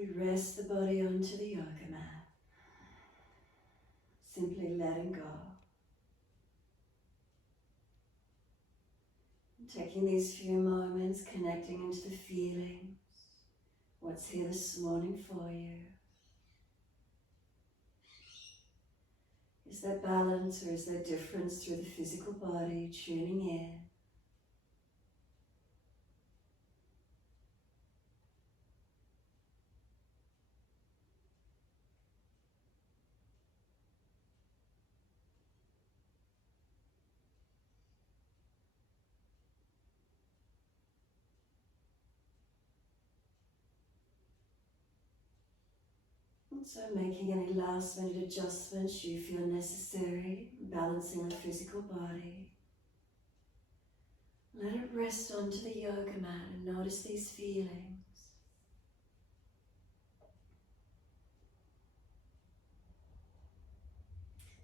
we rest the body onto the yoga mat, simply letting go. Taking these few moments, connecting into the feelings, what's here this morning for you. Is there balance or is there difference through the physical body, tuning in? And so making any last minute adjustments you feel necessary, balancing the physical body. Let it rest onto the yoga mat and notice these feelings.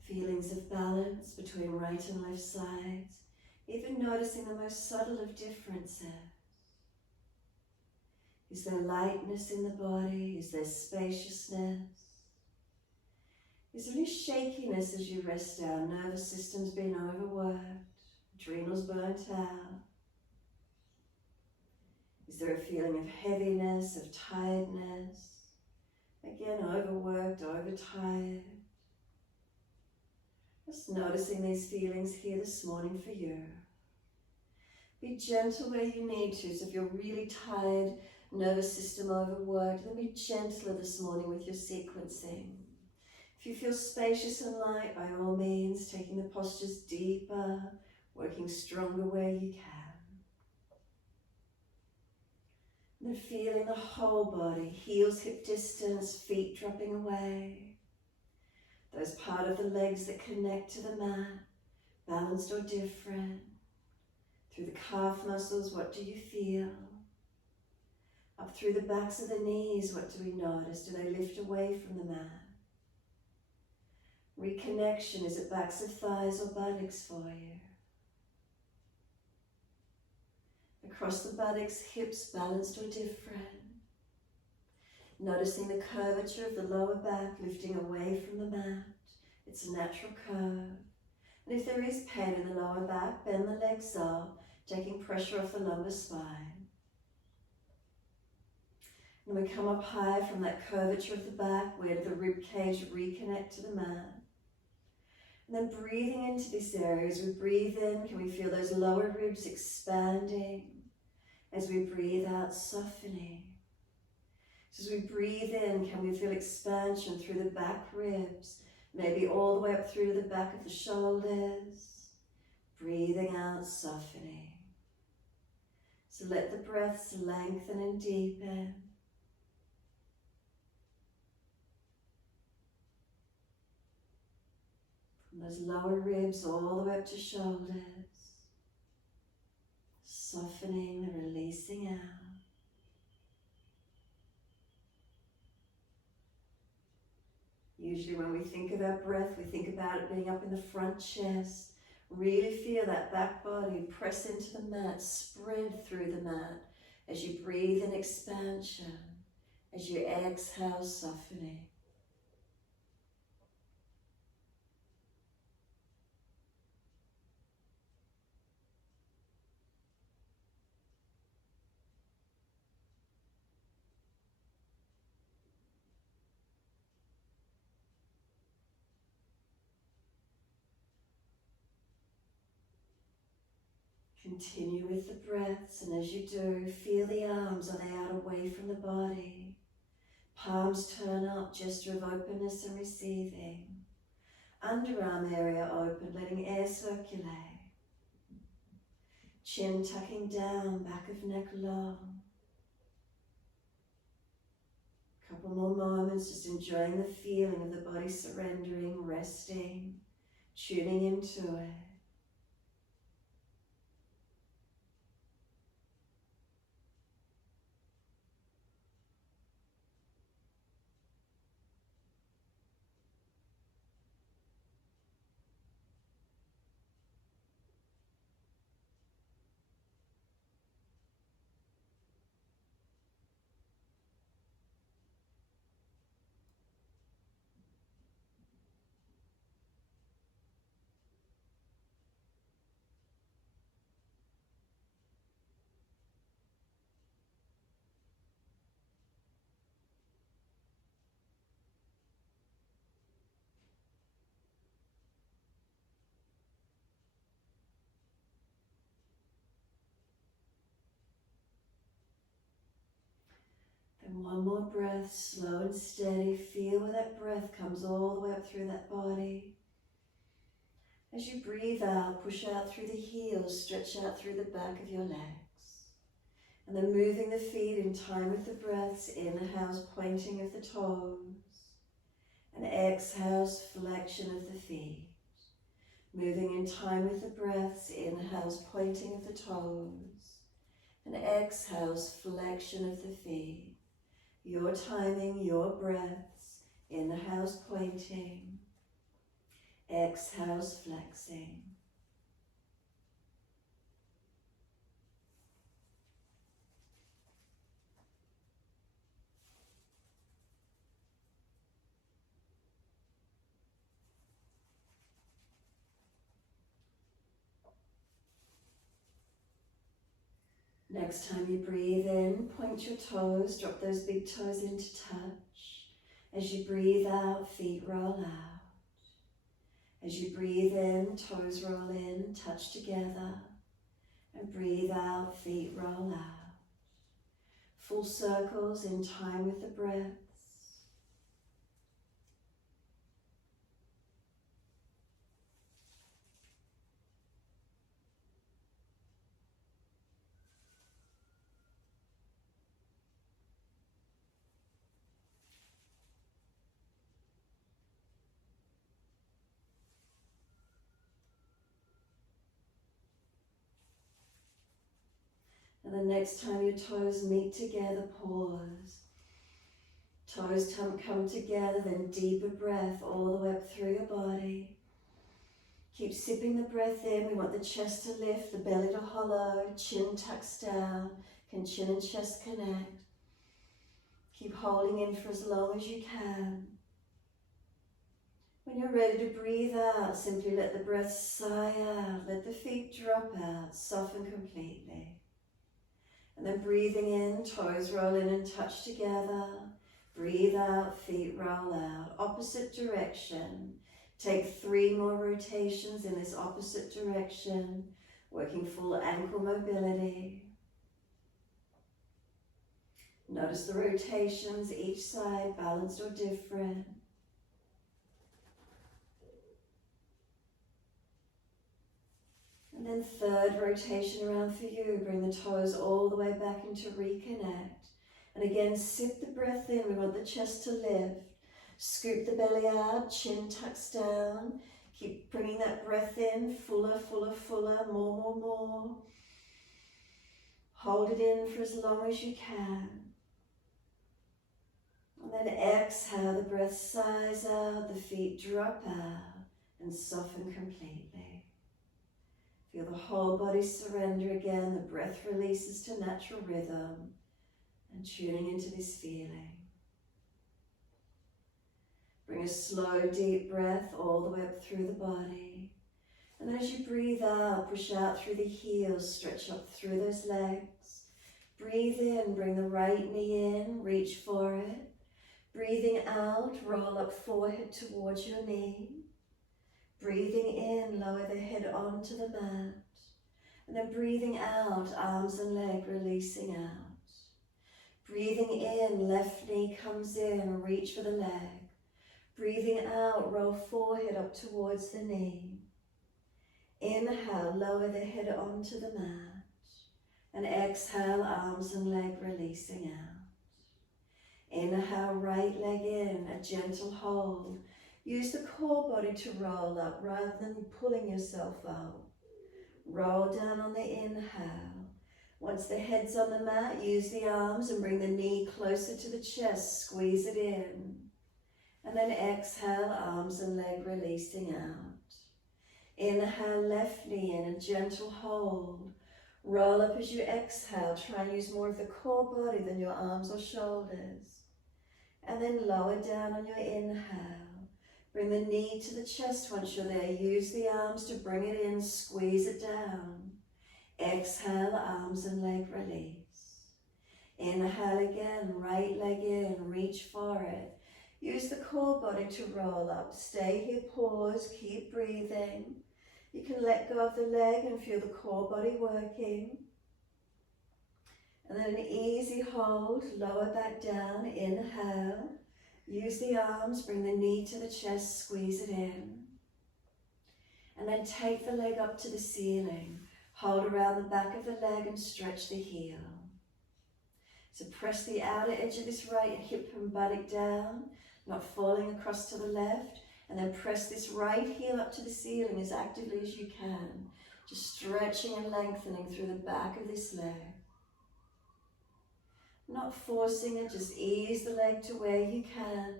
Feelings of balance between right and left sides, even noticing the most subtle of differences. Is there lightness in the body? Is there spaciousness? Is there any shakiness as you rest down? Nervous system's been overworked, adrenals burnt out. Is there a feeling of heaviness, of tiredness? Again, overworked, overtired. Just noticing these feelings here this morning for you. Be gentle where you need to. So if you're really tired, nervous system overworked, then be gentler this morning with your sequencing. If you feel spacious and light, by all means, taking the postures deeper, working stronger where you can. And then feeling the whole body, heels hip distance, feet dropping away. Those part of the legs that connect to the mat, balanced or different. Through the calf muscles, what do you feel? Up through the backs of the knees, what do we notice? Do they lift away from the mat? Reconnection, is it backs of thighs or buttocks for you? Across the buttocks, hips balanced or different. Noticing the curvature of the lower back, lifting away from the mat. It's a natural curve. And if there is pain in the lower back, bend the legs up, taking pressure off the lumbar spine. And we come up high from that curvature of the back, where the rib cage reconnect to the mat. And then breathing into this area. As we breathe in, can we feel those lower ribs expanding? As we breathe out, softening. So as we breathe in, can we feel expansion through the back ribs, maybe all the way up through to the back of the shoulders. Breathing out, softening. So let the breaths lengthen and deepen. From those lower ribs all the way up to shoulders. Softening and releasing out. Usually when we think of our breath, we think about it being up in the front chest. Really feel that back body press into the mat, spread through the mat as you breathe in expansion, as you exhale, softening. Continue with the breaths, and as you do, feel the arms, are they out away from the body? Palms turn up, gesture of openness and receiving. Underarm area open, letting air circulate. Chin tucking down, back of neck long. Couple more moments, just enjoying the feeling of the body surrendering, resting, tuning into it. And one more breath, slow and steady. Feel where that breath comes all the way up through that body. As you breathe out, push out through the heels, stretch out through the back of your legs. And then moving the feet in time with the breaths. Inhales, pointing of the toes. And exhales, flexion of the feet. Moving in time with the breaths. Inhales, pointing of the toes. And exhales, flexion of the feet. Your timing, your breaths. Inhales, pointing. Exhales, flexing. Next time you breathe in, point your toes, drop those big toes into touch. As you breathe out, feet roll out. As you breathe in, toes roll in, touch together. And breathe out, feet roll out. Full circles in time with the breaths. And the next time your toes meet together, pause. Toes come together, then deeper breath all the way up through your body. Keep sipping the breath in. We want the chest to lift, the belly to hollow, chin tucks down. Can chin and chest connect? Keep holding in for as long as you can. When you're ready to breathe out, simply let the breath sigh out. Let the feet drop out, soften completely. And then breathing in, toes roll in and touch together. Breathe out, feet roll out. Opposite direction. Take 3 more rotations in this opposite direction, working full ankle mobility. Notice the rotations, each side balanced or different. And then 3rd rotation around for you. Bring the toes all the way back into reconnect. And again, sip the breath in. We want the chest to lift. Scoop the belly out, chin tucks down. Keep bringing that breath in, fuller, fuller, fuller, more, more, more. Hold it in for as long as you can. And then exhale, the breath sighs out, the feet drop out and soften completely. Feel the whole body surrender again, the breath releases to natural rhythm and tuning into this feeling. Bring a slow, deep breath all the way up through the body. And then as you breathe out, push out through the heels, stretch up through those legs. Breathe in, bring the right knee in, reach for it. Breathing out, roll up forehead towards your knee. Breathing in, lower the head onto the mat. And then breathing out, arms and leg releasing out. Breathing in, left knee comes in, reach for the leg. Breathing out, roll forehead up towards the knee. Inhale, lower the head onto the mat. And exhale, arms and leg releasing out. Inhale, right leg in, a gentle hold. Use the core body to roll up rather than pulling yourself up. Roll down on the inhale. Once the head's on the mat, use the arms and bring the knee closer to the chest, squeeze it in. And then exhale, arms and leg releasing out. Inhale, left knee in, a gentle hold. Roll up as you exhale. Try and use more of the core body than your arms or shoulders. And then lower down on your inhale. Bring the knee to the chest once you're there. Use the arms to bring it in, squeeze it down. Exhale, arms and leg release. Inhale again, right leg in, reach for it. Use the core body to roll up. Stay here, pause, keep breathing. You can let go of the leg and feel the core body working. And then an easy hold, lower back down, inhale. Use the arms, bring the knee to the chest, squeeze it in. And then take the leg up to the ceiling. Hold around the back of the leg and stretch the heel. So press the outer edge of this right hip and buttock down, not falling across to the left. And then press this right heel up to the ceiling as actively as you can. Just stretching and lengthening through the back of this leg. Not forcing it, just ease the leg to where you can.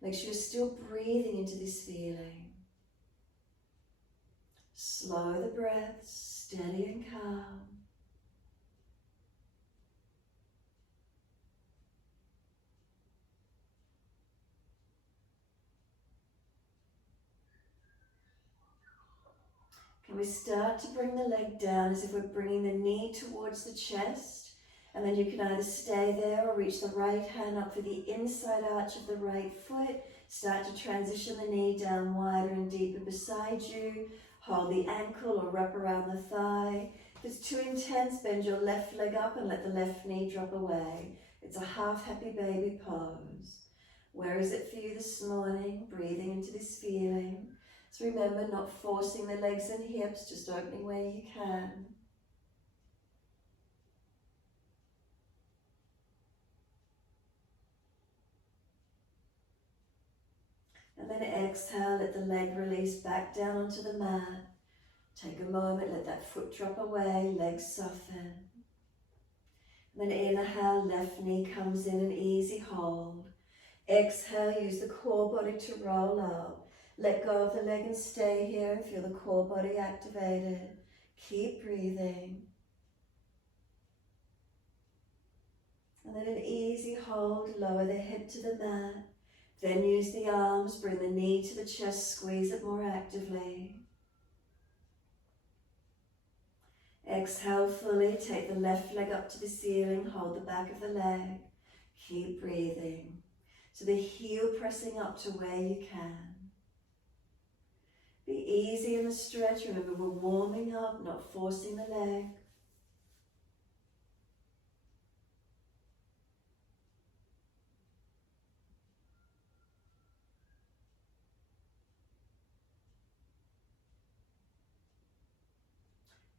Make sure you're still breathing into this feeling. Slow the breath, steady and calm. Can we start to bring the leg down as if we're bringing the knee towards the chest? And then you can either stay there or reach the right hand up for the inside arch of the right foot. Start to transition the knee down wider and deeper beside you. Hold the ankle or wrap around the thigh. If it's too intense, bend your left leg up and let the left knee drop away. It's a half happy baby pose. Where is it for you this morning? Breathing into this feeling. So remember, not forcing the legs and hips, just opening where you can. And then exhale, let the leg release back down onto the mat. Take a moment, let that foot drop away, legs soften. And then inhale, left knee comes in an easy hold. Exhale, use the core body to roll up. Let go of the leg and stay here and feel the core body activated. Keep breathing. And then an easy hold, lower the head to the mat. Then use the arms, bring the knee to the chest, squeeze it more actively. Exhale fully, take the left leg up to the ceiling, hold the back of the leg. Keep breathing. So the heel pressing up to where you can. Be easy in the stretch. Remember, we're warming up, not forcing the leg.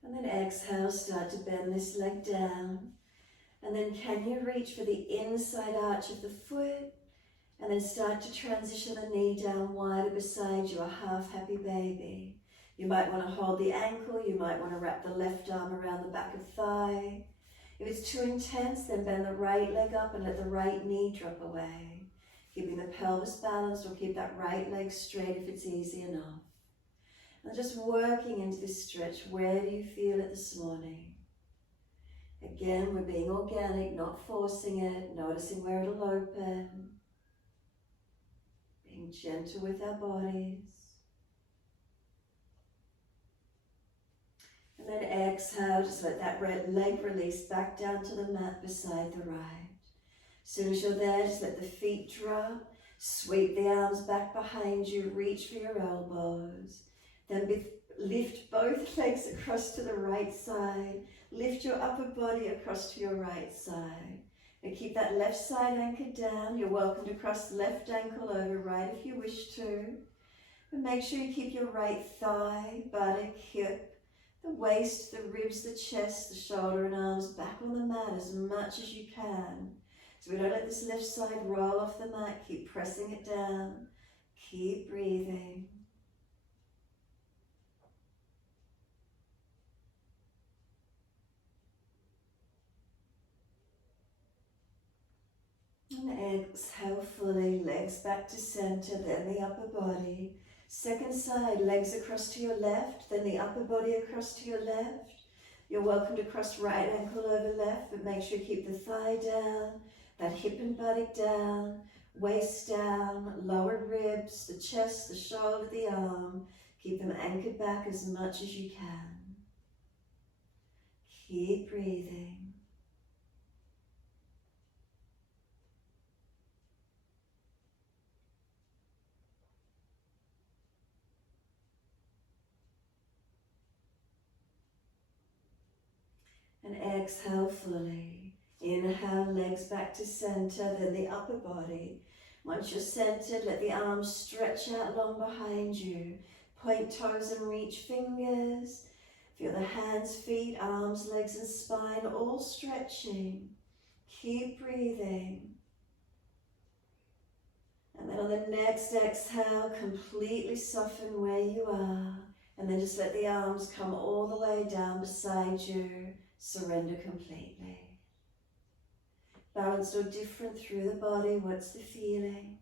And then exhale, start to bend this leg down. And then can you reach for the inside arch of the foot? And then start to transition the knee down wider beside you, a half happy baby. You might want to hold the ankle, you might want to wrap the left arm around the back of thigh. If it's too intense, then bend the right leg up and let the right knee drop away. Keeping the pelvis balanced, or keep that right leg straight if it's easy enough. And just working into this stretch, where do you feel it this morning? Again, we're being organic, not forcing it, noticing where it'll open. Being gentle with our bodies. And then exhale, just let that leg release back down to the mat beside the right. As soon as you're there, just let the feet drop. Sweep the arms back behind you, reach for your elbows. Then lift both legs across to the right side. Lift your upper body across to your right side. And keep that left side anchored down. You're welcome to cross the left ankle over right if you wish to. And make sure you keep your right thigh, buttock, hip, the waist, the ribs, the chest, the shoulder and arms back on the mat as much as you can. So we don't let this left side roll off the mat. Keep pressing it down. Keep breathing. And exhale fully, legs back to center, then the upper body. Second side, legs across to your left, then the upper body across to your left. You're welcome to cross right ankle over left, but make sure you keep the thigh down, that hip and buttock down, waist down, lower ribs, the chest, the shoulder, the arm. Keep them anchored back as much as you can. Keep breathing. And exhale fully. Inhale, legs back to center, then the upper body. Once you're centered, let the arms stretch out long behind you. Point toes and reach fingers. Feel the hands, feet, arms, legs and spine all stretching. Keep breathing. And then on the next exhale, completely soften where you are. And then just let the arms come all the way down beside you. Surrender completely. Balanced or different through the body, what's the feeling?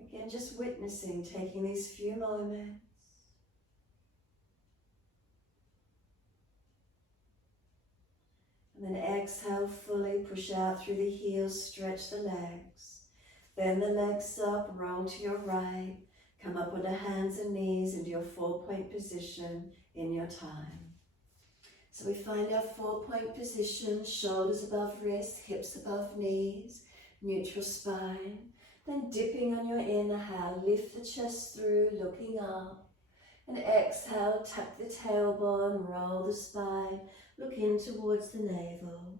Again, just witnessing, taking these few moments. And then exhale fully, push out through the heels, stretch the legs. Bend the legs up, roll to your right. Come up onto hands and knees into your 4-point position in your time. So we find our 4-point position, shoulders above wrists, hips above knees, neutral spine. Then dipping on your inhale, lift the chest through, looking up. And exhale, tuck the tailbone, roll the spine, look in towards the navel.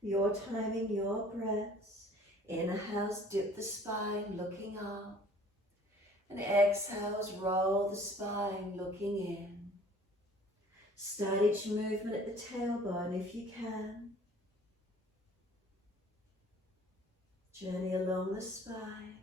Your timing, your breaths. Inhales, dip the spine, looking up. And exhales, roll the spine, looking in. Start each movement at the tailbone if you can. Journey along the spine.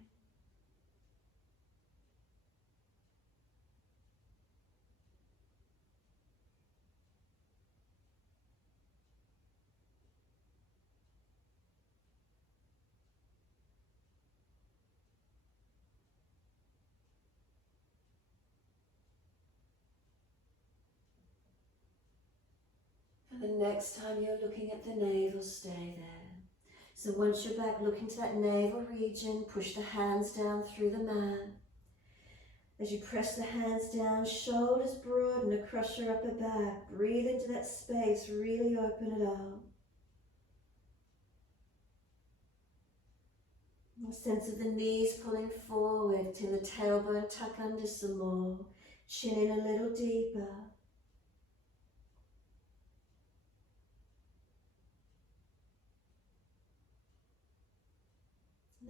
And the next time you're looking at the navel, stay there. So once you're back, look into that navel region, push the hands down through the mat. As you press the hands down, shoulders broaden across your upper back. Breathe into that space, really open it up. A sense of the knees pulling forward, till the tailbone tuck under some more. Chin in a little deeper.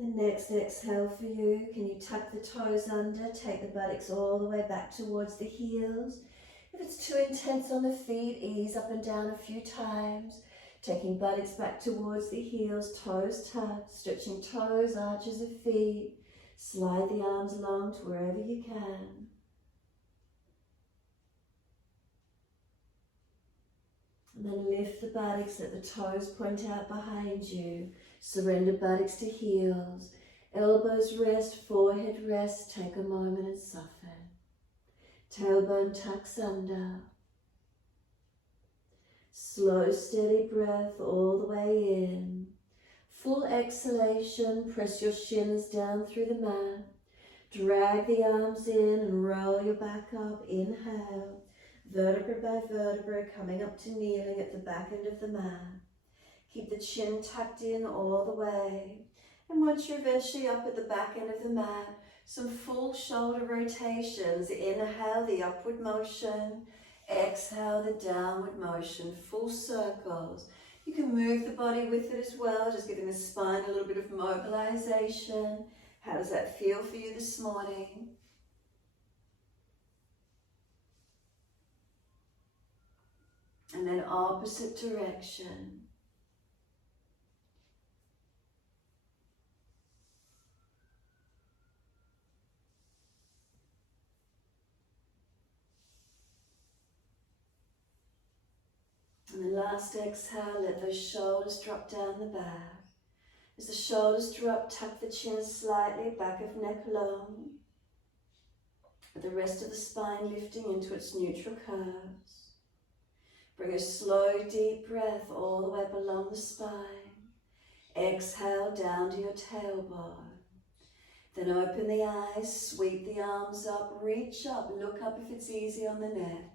The next exhale for you, can you tuck the toes under, take the buttocks all the way back towards the heels. If it's too intense on the feet, ease up and down a few times, taking buttocks back towards the heels, toes tucked, stretching toes, arches of feet. Slide the arms long to wherever you can. And then lift the buttocks, let the toes point out behind you. Surrender buttocks to heels. Elbows rest, forehead rest. Take a moment and soften. Tailbone tucks under. Slow, steady breath all the way in. Full exhalation, press your shins down through the mat. Drag the arms in and roll your back up. Inhale. Vertebra by vertebra, coming up to kneeling at the back end of the mat. Keep the chin tucked in all the way. And once you're eventually up at the back end of the mat, some full shoulder rotations. Inhale the upward motion. Exhale the downward motion. Full circles. You can move the body with it as well, just giving the spine a little bit of mobilization. How does that feel for you this morning? And then opposite direction. And the last exhale, let those shoulders drop down the back. As the shoulders drop, tuck the chin slightly, back of neck long. With the rest of the spine lifting into its neutral curves. Bring a slow, deep breath all the way up along the spine. Exhale down to your tailbone. Then open the eyes, sweep the arms up, reach up, look up if it's easy on the neck.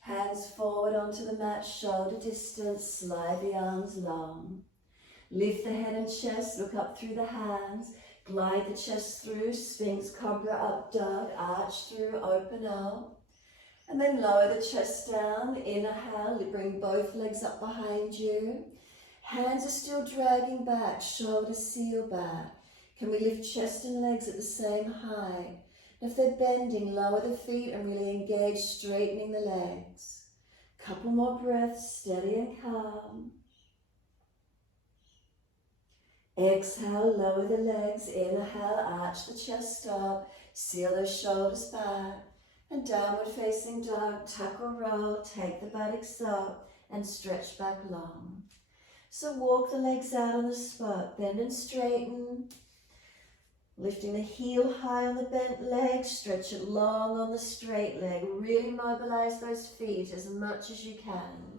Hands forward onto the mat, shoulder distance, slide the arms long. Lift the head and chest, look up through the hands, glide the chest through, Sphinx, Cobra, up dog, arch through, open up. And then lower the chest down, inhale, bring both legs up behind you. Hands are still dragging back, shoulders seal back. Can we lift chest and legs at the same height? If they're bending, lower the feet and really engage, straightening the legs. Couple more breaths, steady and calm. Exhale, lower the legs. Inhale, arch the chest up, seal those shoulders back. And downward facing dog, tuck or roll, take the buttocks up and stretch back long. So walk the legs out on the spot, bend and straighten. Lifting the heel high on the bent leg, stretch it long on the straight leg. Really mobilize those feet as much as you can.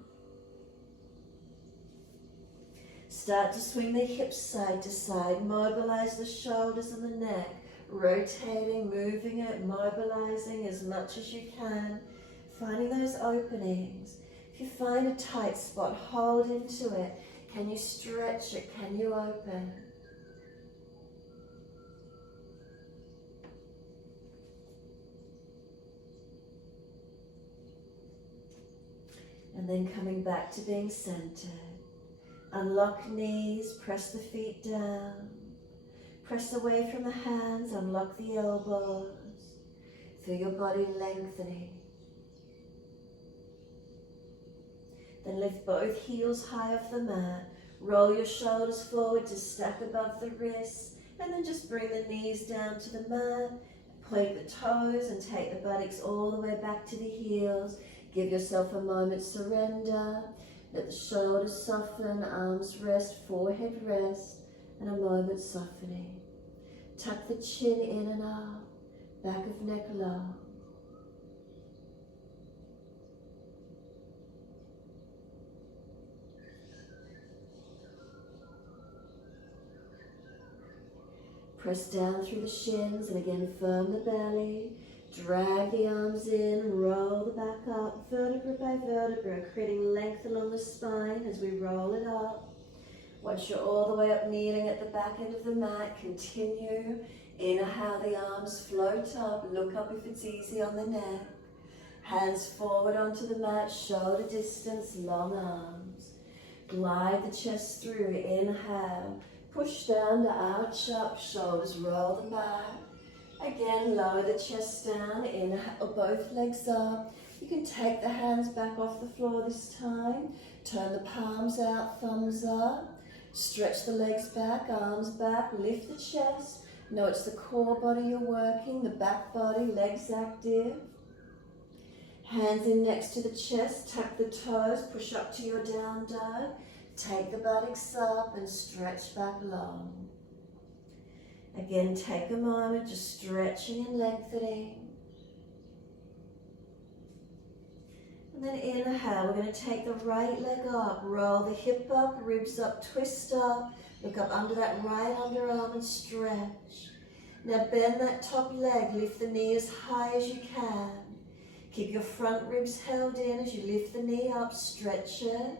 Start to swing the hips side to side, mobilize the shoulders and the neck, rotating, moving it, mobilizing as much as you can, finding those openings. If you find a tight spot, hold into it. Can you stretch it? Can you open? And then coming back to being centered. Unlock knees, press the feet down. Press away from the hands, unlock the elbows. Feel your body lengthening. Then lift both heels high off the mat. Roll your shoulders forward to stack above the wrists. And then just bring the knees down to the mat. Point the toes and take the buttocks all the way back to the heels. Give yourself a moment's surrender. Let the shoulders soften, arms rest, forehead rest, and a moment softening. Tuck the chin in and up, back of neck low. Press down through the shins and again firm the belly. Drag the arms in, roll the back up, vertebra by vertebra, creating length along the spine as we roll it up. Once you're all the way up, kneeling at the back end of the mat, continue. Inhale, the arms float up, look up if it's easy on the neck. Hands forward onto the mat, shoulder distance, long arms. Glide the chest through, inhale. Push down to arch up, shoulders roll them back. Again, lower the chest down, inhale, both legs up. You can take the hands back off the floor this time. Turn the palms out, thumbs up. Stretch the legs back, arms back, lift the chest. Know it's the core body you're working, the back body, legs active. Hands in next to the chest, tuck the toes, push up to your down dog. Take the buttocks up and stretch back long. Again, take a moment, just stretching and lengthening. And then inhale, we're going to take the right leg up, roll the hip up, ribs up, twist up, look up under that right underarm and stretch. Now bend that top leg, lift the knee as high as you can. Keep your front ribs held in as you lift the knee up, stretch it.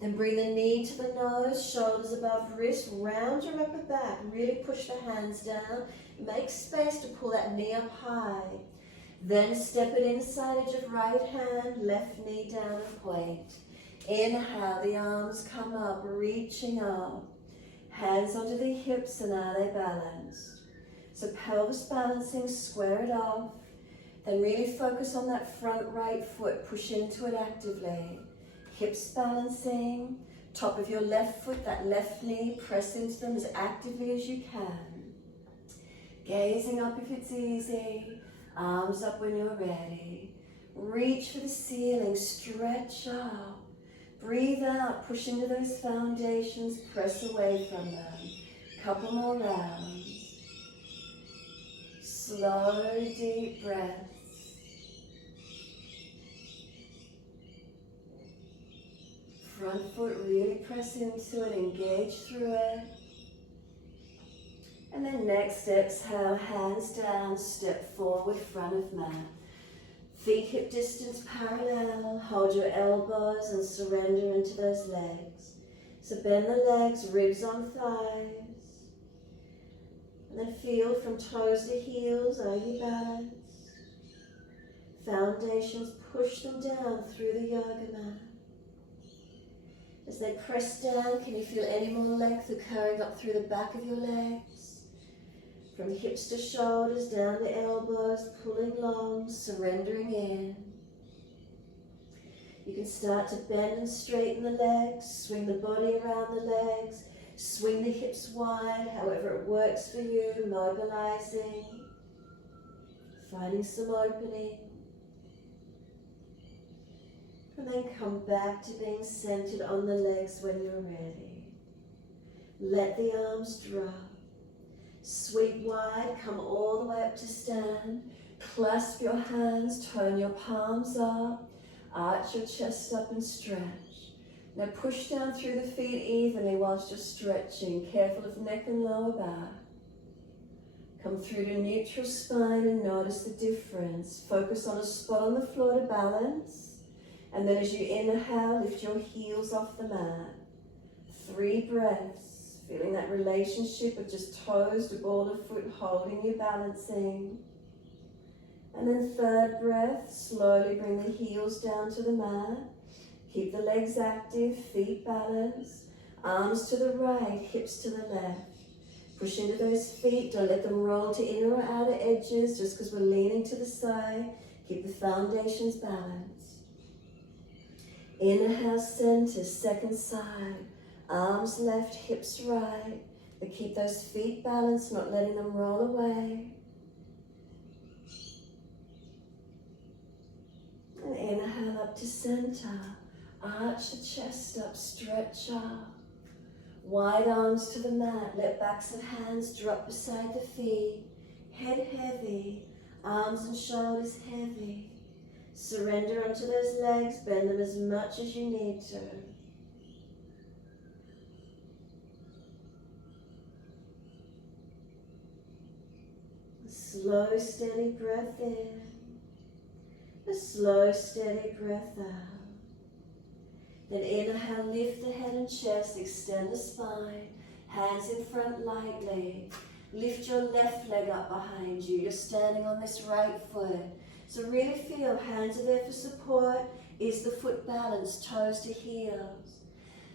Then bring the knee to the nose, shoulders above wrist, round your upper back, really push the hands down. Make space to pull that knee up high. Then step it inside edge of right hand, left knee down and point. Inhale, the arms come up, reaching up. Hands onto the hips and are they balanced? So pelvis balancing, square it off. Then really focus on that front right foot, push into it actively. Hips balancing, top of your left foot, that left knee, press into them as actively as you can. Gazing up if it's easy, arms up when you're ready. Reach for the ceiling, stretch up. Breathe out, push into those foundations, press away from them. Couple more rounds. Slow, deep breaths. Front foot, really press into it, engage through it. And then next, exhale, hands down, step forward, front of mat. Feet hip distance parallel, hold your elbows and surrender into those legs. So bend the legs, ribs on thighs. And then feel from toes to heels, are you balanced? Foundations, push them down through the yoga mat. As they press down, can you feel any more length occurring up through the back of your legs? From hips to shoulders, down to elbows, pulling long, surrendering in. You can start to bend and straighten the legs, swing the body around the legs, swing the hips wide, however it works for you, mobilizing, finding some opening. And then come back to being centered on the legs when you're ready. Let the arms drop. Sweep wide, come all the way up to stand. Clasp your hands, turn your palms up. Arch your chest up and stretch. Now push down through the feet evenly whilst you're stretching. Careful of neck and lower back. Come through to neutral spine and notice the difference. Focus on a spot on the floor to balance. And then as you inhale, lift your heels off the mat. 3 breaths, feeling that relationship of just toes to ball of foot holding you, balancing. And then 3rd breath, slowly bring the heels down to the mat. Keep the legs active, feet balanced. Arms to the right, hips to the left. Push into those feet, don't let them roll to inner or outer edges just because we're leaning to the side. Keep the foundations balanced. Inhale, center, 2nd side. Arms left, hips right. But keep those feet balanced, not letting them roll away. And inhale up to center. Arch the chest up, stretch up. Wide arms to the mat. Let backs of hands drop beside the feet. Head heavy, arms and shoulders heavy. Surrender onto those legs, bend them as much as you need to. A slow, steady breath in. A slow, steady breath out. Then inhale, lift the head and chest, extend the spine, hands in front lightly. Lift your left leg up behind you. You're standing on this right foot. So really feel hands are there for support. Is the foot balanced, toes to heels?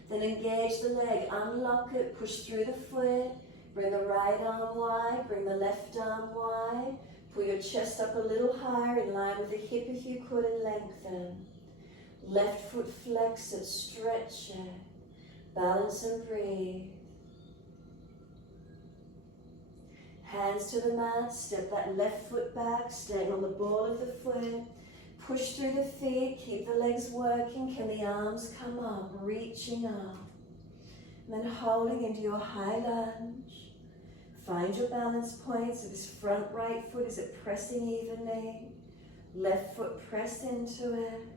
Then engage the leg, unlock it, push through the foot. Bring the right arm wide, bring the left arm wide. Pull your chest up a little higher in line with the hip if you could and lengthen. Left foot flex it, stretch it. Balance and breathe. Hands to the mat, step that left foot back, staying on the ball of the foot. Push through the feet, keep the legs working. Can the arms come up, reaching up? And then holding into your high lunge. Find your balance point. So this front right foot, is it pressing evenly? Left foot press into it.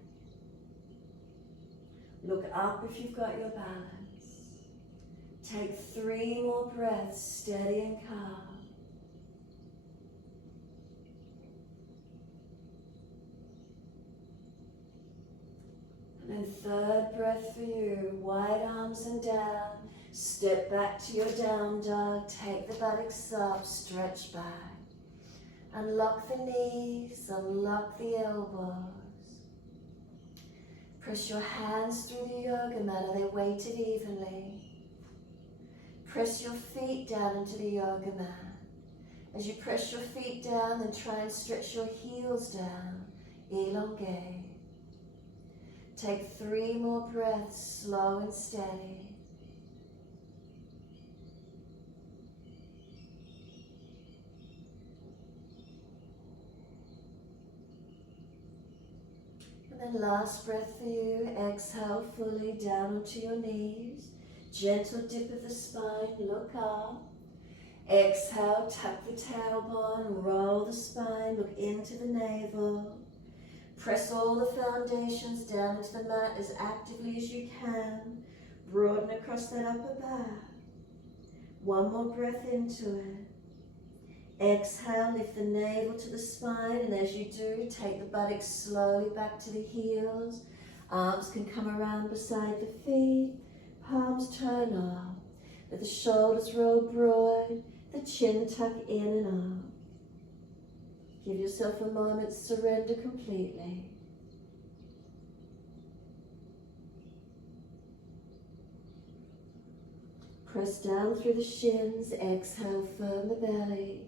Look up if you've got your balance. Take 3 more breaths, steady and calm. And 3rd breath for you, wide arms and down. Step back to your down dog, take the buttocks up, stretch back. Unlock the knees, unlock the elbows. Press your hands through the yoga mat, are they weighted evenly? Press your feet down into the yoga mat. As you press your feet down, then try and stretch your heels down, elongate. Take 3 more breaths, slow and steady. And then last breath for you, exhale fully down onto your knees. Gentle dip of the spine, look up. Exhale, tuck the tailbone, roll the spine, look into the navel. Press all the foundations down into the mat as actively as you can. Broaden across that upper back. 1 more breath into it. Exhale, lift the navel to the spine, and as you do, take the buttocks slowly back to the heels. Arms can come around beside the feet. Palms turn up. Let the shoulders roll broad. The chin tuck in and up. Give yourself a moment to surrender completely. Press down through the shins, exhale, firm the belly,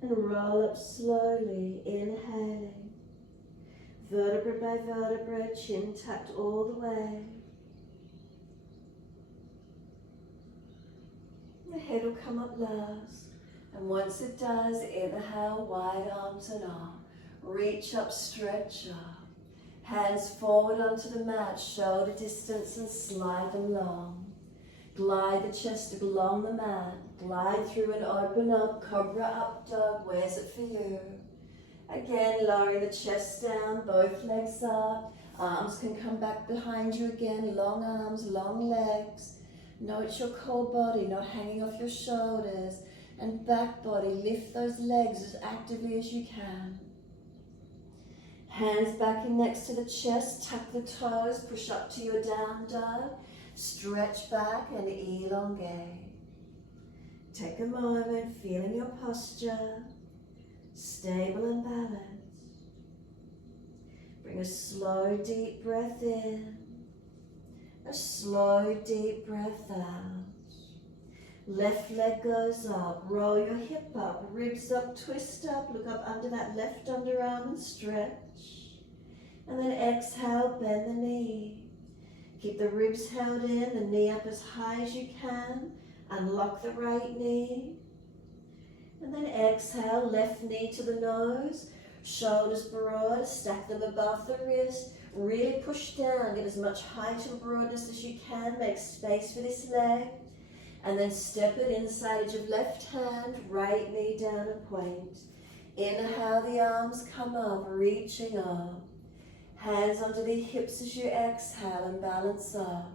and roll up slowly, inhaling. Vertebra by vertebra, chin tucked all the way. The head will come up last. And once it does, inhale, wide arms and up. Reach up, stretch up. Hands forward onto the mat, shoulder distance, and slide them long. Glide the chest along the mat. Glide through and open up, cobra up dog. Where's it for you? Again, lowering the chest down, both legs up. Arms can come back behind you again. Long arms, long legs. Note your core body not hanging off your shoulders. And back body, lift those legs as actively as you can. Hands back in next to the chest, tuck the toes, push up to your down dog. Stretch back and elongate. Take a moment, feeling your posture, stable and balanced. Bring a slow, deep breath in, a slow, deep breath out. Left leg goes up, roll your hip up, ribs up, twist up, look up under that left underarm and stretch. And then exhale, bend the knee. Keep the ribs held in, the knee up as high as you can. Unlock the right knee. And then exhale, left knee to the nose, shoulders broad, stack them above the wrist. Really push down, get as much height and broadness as you can, make space for this leg. And then step it inside edge of left hand, right knee down and point. Inhale, the arms come up, reaching up. Hands under the hips as you exhale and balance off.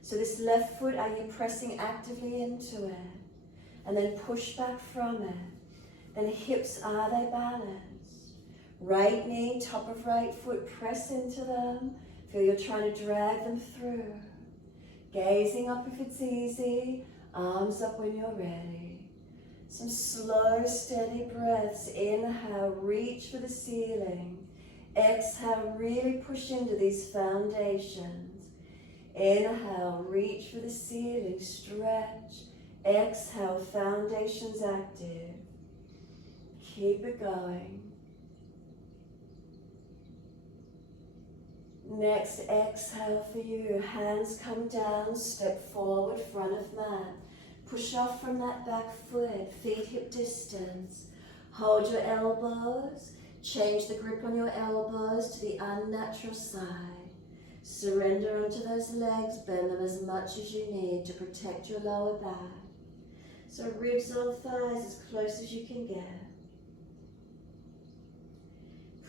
So this left foot, are you pressing actively into it? And then push back from it. Then hips, are they balanced? Right knee, top of right foot, press into them. Feel you're trying to drag them through. Gazing up if it's easy, arms up when you're ready. Some slow, steady breaths. Inhale, reach for the ceiling. Exhale, really push into these foundations. Inhale, reach for the ceiling, stretch. Exhale, foundations active. Keep it going. Next, exhale for you. Hands come down, step forward, front of mat. Push off from that back foot, feet hip distance. Hold your elbows. Change the grip on your elbows to the unnatural side. Surrender onto those legs, bend them as much as you need to protect your lower back. So ribs on thighs as close as you can get.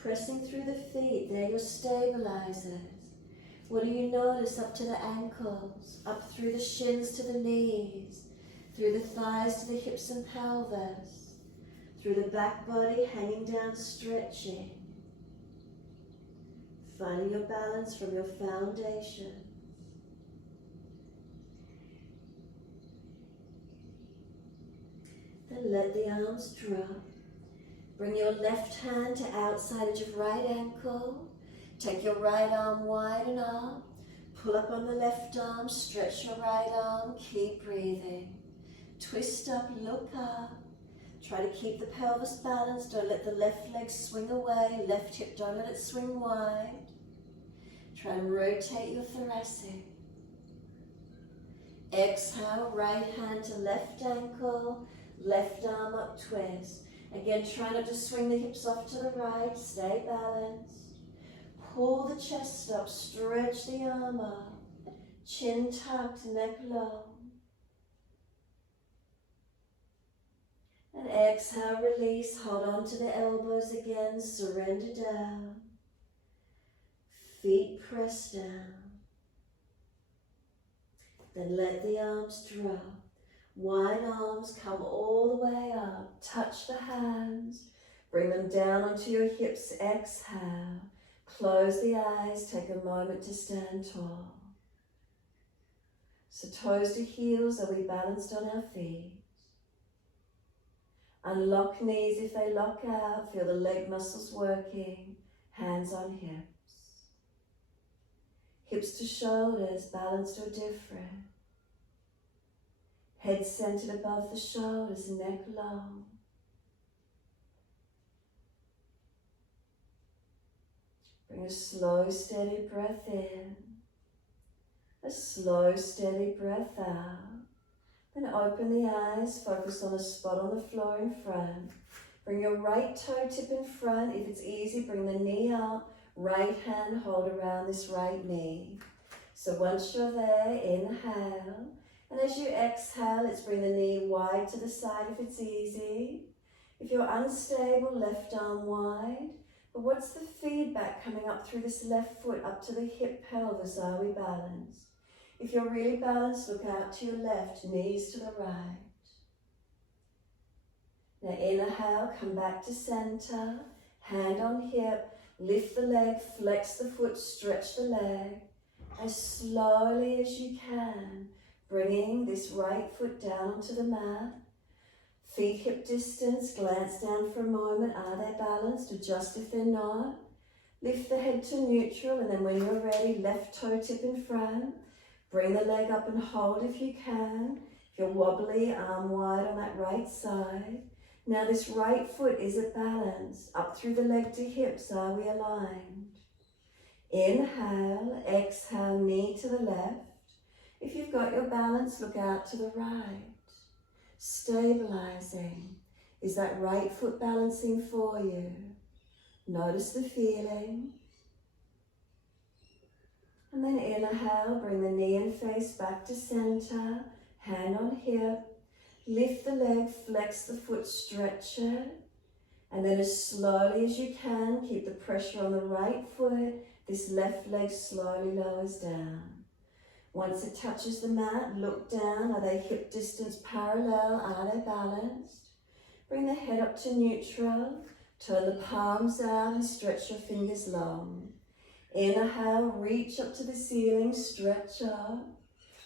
Pressing through the feet, they're your stabilizers. What do you notice up to the ankles, up through the shins to the knees, through the thighs to the hips and pelvis? Through the back body, hanging down, stretching. Finding your balance from your foundation. Then let the arms drop. Bring your left hand to outside edge of right ankle. Take your right arm wide and up. Pull up on the left arm, stretch your right arm, keep breathing. Twist up, look up. Try to keep the pelvis balanced, don't let the left leg swing away, left hip, don't let it swing wide. Try and rotate your thoracic. Exhale, right hand to left ankle, left arm up, twist. Again, try not to swing the hips off to the right, stay balanced. Pull the chest up, stretch the arm up, chin tucked, neck long. And exhale, release, hold on to the elbows again, surrender down. Feet press down. Then let the arms drop. Wide arms come all the way up. Touch the hands. Bring them down onto your hips. Exhale. Close the eyes. Take a moment to stand tall. So toes to heels, are we balanced on our feet? Unlock knees if they lock out. Feel the leg muscles working. Hands on hips. Hips to shoulders, balanced or different. Head centered above the shoulders, neck long. Bring a slow, steady breath in. A slow, steady breath out. Then open the eyes, focus on a spot on the floor in front. Bring your right toe tip in front. If it's easy, bring the knee out. Right hand hold around this right knee. So once you're there, inhale. And as you exhale, let's bring the knee wide to the side if it's easy. If you're unstable, left arm wide. But what's the feedback coming up through this left foot up to the hip pelvis? Are we balanced? If you're really balanced, look out to your left, knees to the right. Now inhale, come back to center, hand on hip, lift the leg, flex the foot, stretch the leg. As slowly as you can, bringing this right foot down onto the mat. Feet hip distance, glance down for a moment. Are they balanced? Adjust if they're not. Lift the head to neutral, and then when you're ready, left toe tip in front. Bring the leg up and hold if you can. If you're wobbly, arm wide on that right side. Now this right foot is at balance. Up through the leg to hips, are we aligned? Inhale, exhale, knee to the left. If you've got your balance, look out to the right. Stabilizing. Is that right foot balancing for you? Notice the feeling. And then inhale, bring the knee and face back to center, hand on hip. Lift the leg, flex the foot, stretch it. And then as slowly as you can, keep the pressure on the right foot. This left leg slowly lowers down. Once it touches the mat, look down. Are they hip distance parallel? Are they balanced? Bring the head up to neutral. Turn the palms out and stretch your fingers long. Inhale, reach up to the ceiling, stretch up.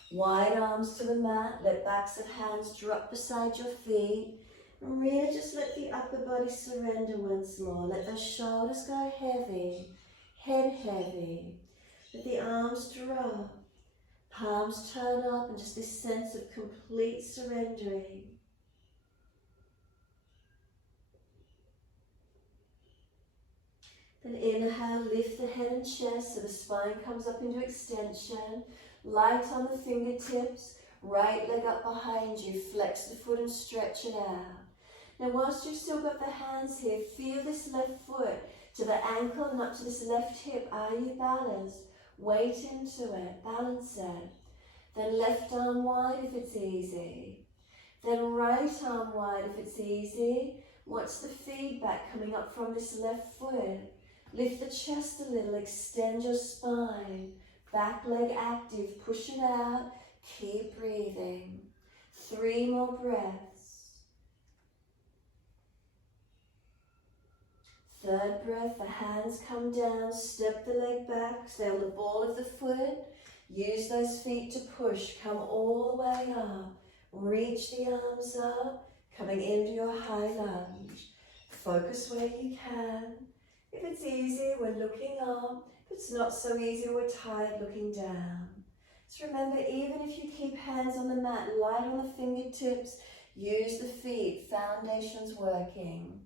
Wide arms to the mat, let backs of hands drop beside your feet. And really just let the upper body surrender once more. Let those shoulders go heavy, head heavy. Let the arms drop, palms turn up, and just this sense of complete surrendering. Then inhale, lift the head and chest so the spine comes up into extension. Light on the fingertips, right leg up behind you, flex the foot and stretch it out. Now whilst you've still got the hands here, feel this left foot to the ankle and up to this left hip. Are you balanced? Weight into it, balance it. Then left arm wide if it's easy. Then right arm wide if it's easy. What's the feedback coming up from this left foot? Lift the chest a little, extend your spine. Back leg active, push it out, keep breathing. 3 more breaths. Third breath, the hands come down, step the leg back, stay on the ball of the foot. Use those feet to push, come all the way up. Reach the arms up, coming into your high lunge. Focus where you can. If it's easy, we're looking up. If it's not so easy, we're tired, looking down. So remember, even if you keep hands on the mat, light on the fingertips, use the feet, foundation's working.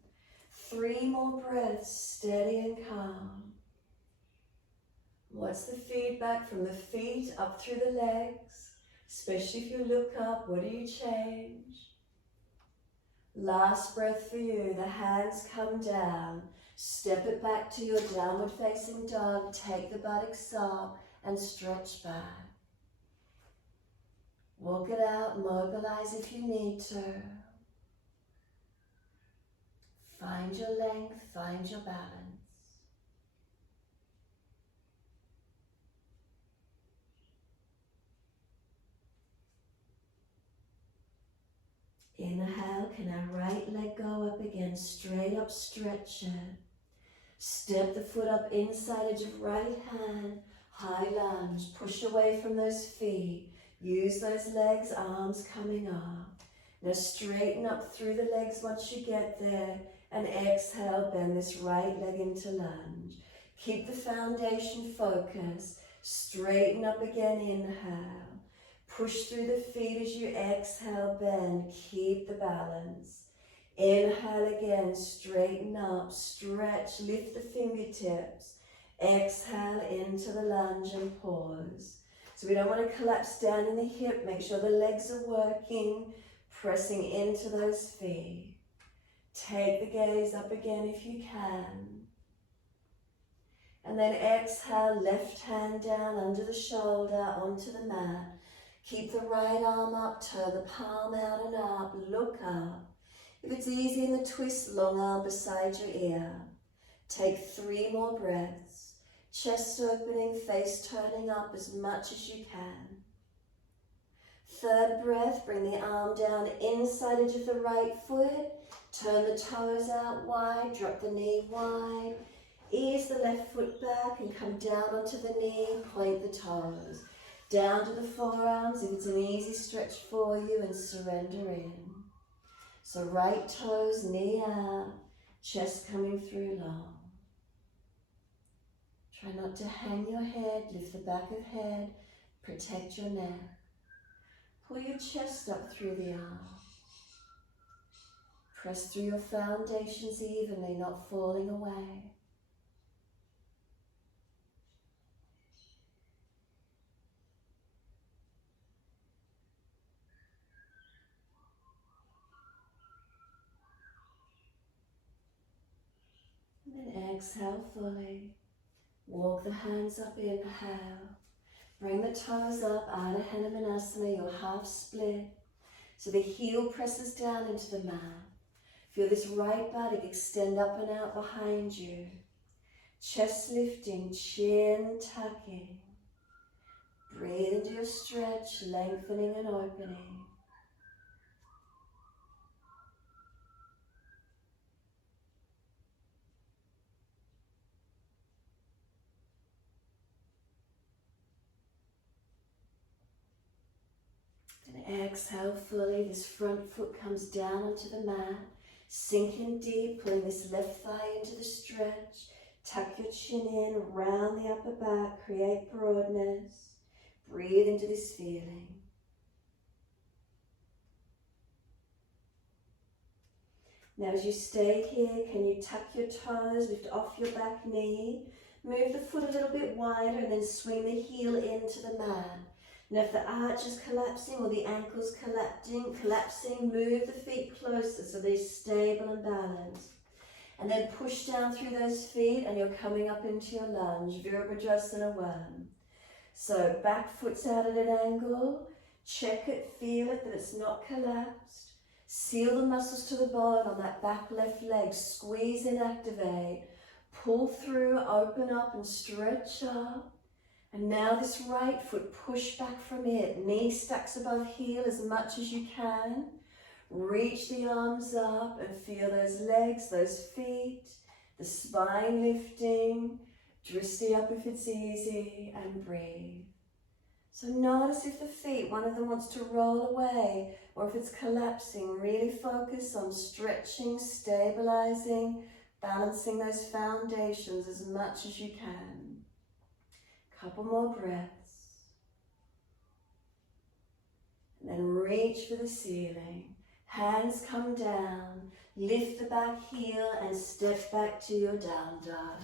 3 more breaths, steady and calm. What's the feedback from the feet up through the legs? Especially if you look up, what do you change? Last breath for you, the hands come down. Step it back to your downward facing dog. Take the buttocks up and stretch back. Walk it out, mobilize if you need to. Find your length, find your balance. Inhale, can our right leg go up again? Straight up, stretch it. Step the foot up inside edge of right hand, high lunge, push away from those feet. Use those legs, arms coming up. Now straighten up through the legs once you get there, and exhale, bend this right leg into lunge. Keep the foundation focused. Straighten up again, inhale. Push through the feet as you exhale, bend. Keep the balance. Inhale again, straighten up, stretch, lift the fingertips. Exhale into the lunge and pause. So we don't want to collapse down in the hip. Make sure the legs are working, pressing into those feet. Take the gaze up again if you can. And then exhale, left hand down under the shoulder onto the mat. Keep the right arm up, turn the palm out and up, look up. If it's easy in the twist, long arm beside your ear. Take 3 more breaths. Chest opening, face turning up as much as you can. Third breath, bring the arm down inside edge of the right foot. Turn the toes out wide, drop the knee wide. Ease the left foot back and come down onto the knee, point the toes. Down to the forearms if it's an easy stretch for you, and surrender in. So right toes, knee out, chest coming through long. Try not to hang your head, lift the back of head, protect your neck. Pull your chest up through the arm. Press through your foundations evenly, not falling away. And then exhale fully. Walk the hands up, inhale. Bring the toes up, Ardha Hanumanasana, your half split. So the heel presses down into the mat. Feel this right buttock extend up and out behind you. Chest lifting, chin tucking. Breathe into your stretch, lengthening and opening. And exhale fully, this front foot comes down onto the mat. Sink in deep, pulling this left thigh into the stretch. Tuck your chin in, round the upper back, create broadness. Breathe into this feeling. Now as you stay here, can you tuck your toes, lift off your back knee, move the foot a little bit wider and then swing the heel into the mat. Now if the arch is collapsing or the ankle's collapsing, move the feet closer so they're stable and balanced. And then push down through those feet and you're coming up into your lunge, Virabhadrasana 1. So back foot's out at an angle, check it, feel it, that it's not collapsed. Seal the muscles to the bone on that back left leg, squeeze and activate. Pull through, open up and stretch up. And now this right foot, push back from it. Knee stacks above heel as much as you can. Reach the arms up and feel those legs, those feet, the spine lifting. Dristi up if it's easy and breathe. So notice if the feet, one of them wants to roll away or if it's collapsing. Really focus on stretching, stabilizing, balancing those foundations as much as you can. Couple more breaths. And then reach for the ceiling. Hands come down. Lift the back heel and step back to your down dog.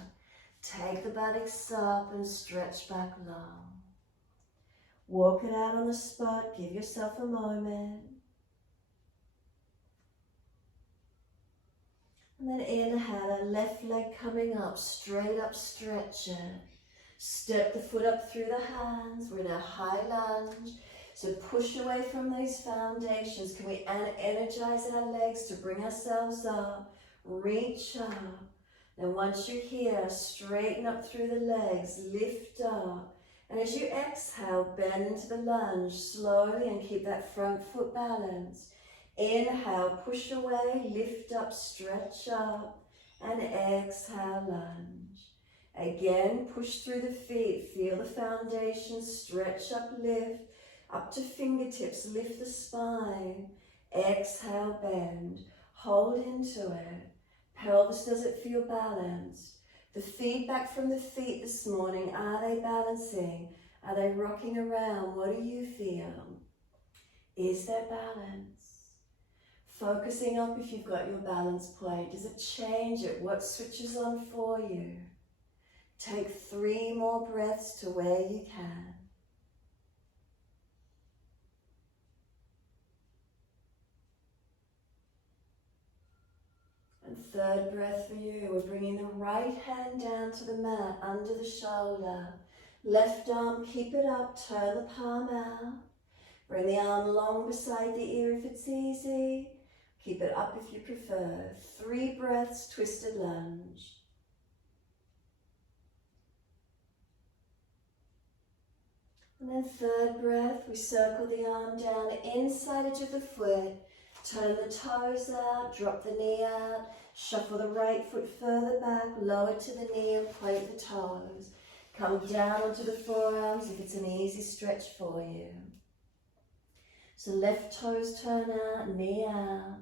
Take the buttocks up and stretch back long. Walk it out on the spot. Give yourself a moment. And then inhale, left leg coming up, straight up, stretch it. Step the foot up through the hands. We're in a high lunge. So push away from these foundations. Can we energize our legs to bring ourselves up? Reach up. Then once you're here, straighten up through the legs, lift up. And as you exhale, bend into the lunge slowly and keep that front foot balanced. Inhale, push away, lift up, stretch up, and exhale, lunge. Again, push through the feet, feel the foundation, stretch up, lift, up to fingertips, lift the spine. Exhale, bend. Hold into it. Pelvis, does it feel balanced? The feedback from the feet this morning, are they balancing? Are they rocking around? What do you feel? Is there balance? Focusing up if you've got your balance point. Does it change it? What switches on for you? Take 3 more breaths to where you can. And third breath for you, we're bringing the right hand down to the mat, under the shoulder. Left arm, keep it up, turn the palm out. Bring the arm long beside the ear if it's easy. Keep it up if you prefer. 3 breaths, twisted lunge. And then third breath, we circle the arm down, inside edge of the foot. Turn the toes out, drop the knee out. Shuffle the right foot further back, lower to the knee and point the toes. Come down onto the forearms if it's an easy stretch for you. So left toes turn out, knee out.